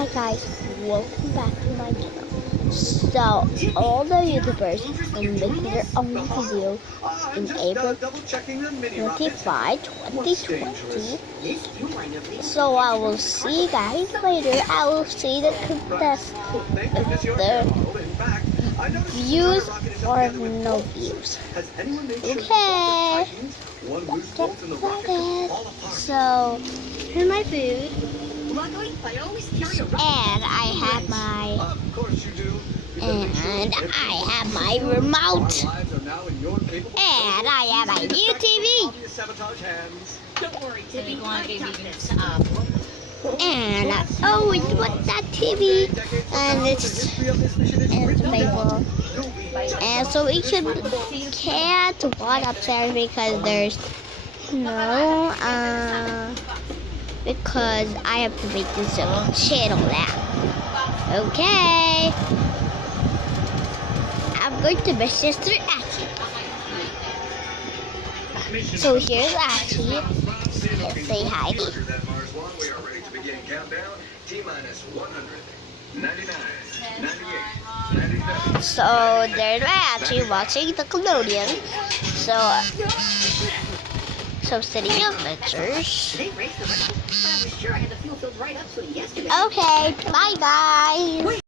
Hi guys, welcome back to my channel. So, all the YouTubers will make their own video in April 25, 2020. So I will see you guys later. I will see the contest if the views or no views. Okay. So, here's my food. And I have my remote. And I have my new TV. And I always want that TV. And it's available. And so we can't watch upstairs because there's because I have to make this channel now. Okay. I'm going to my sister Aki. So here's Aki. Let's say hi. So there's Aki watching the Nickelodeon. So City Adventures. Okay, bye guys.